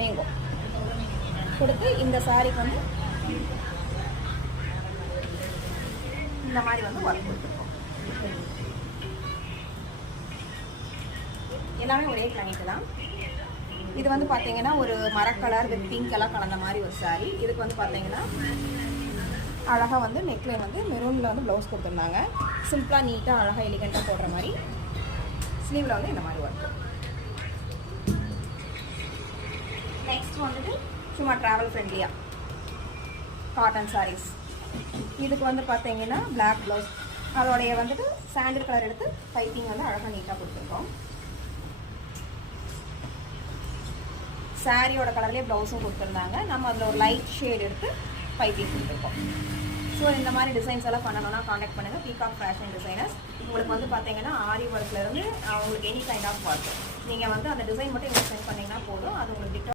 Mango கொடுத்து இந்த சாரிக்கு வந்து இந்த மாதிரி வந்து ஒர்க் கொடுத்துருக்கோம். எல்லாமே ஒரே கிளைண்ட் தான். இது வந்து பார்த்தீங்கன்னா ஒரு மரக்கலர் வித் பிங்க் எல்லாம் கலந்த மாதிரி ஒரு சாரீ. இதுக்கு வந்து பார்த்தீங்கன்னா அழகாக வந்து நெக்லைன் வந்து மெரூனில் வந்து ப்ளவுஸ் கொடுத்துருந்தாங்க. சிம்பிளாக நீட்டாக அழகாக எலிகண்ட்டாக போடுற மாதிரி. ஸ்லீவில் வந்து இந்த மாதிரி ஒர்க். நெக்ஸ்ட் வந்துட்டு சும்மா ட்ராவல் ஃப்ரெண்ட்லியாக காட்டன் சாரீஸ். இதுக்கு வந்து பார்த்தீங்கன்னா பிளாக் ப்ளவுஸ், அதோடைய வந்துட்டு சாண்டில் கலர் எடுத்து பைப்பிங் வந்து அழகாக நீட்டாக கொடுத்துருக்கோம். சாரியோட கலர்லேயே ப்ளவுஸும் கொடுத்துருந்தாங்க. நம்ம அதில் ஒரு லைட் ஷேட் எடுத்து பைப்பிங் கொடுத்துருக்கோம். ஸோ இந்த மாதிரி டிசைன்ஸ் எல்லாம் பண்ணணும்னா காண்டாக்ட் பண்ணுங்கள் பீகாக் ஃபேஷன் டிசைனர்ஸ். உங்களுக்கு வந்து பார்த்தீங்கன்னா ஆரி ஒர்க்லேருந்து உங்களுக்கு எனி கைண்ட் ஆஃப் ஒர்க் நீங்கள் வந்து அந்த டிசைன் மட்டும் எங்களுக்கு சென்ட் பண்ணிங்கன்னா போதும். அது உங்களுக்கு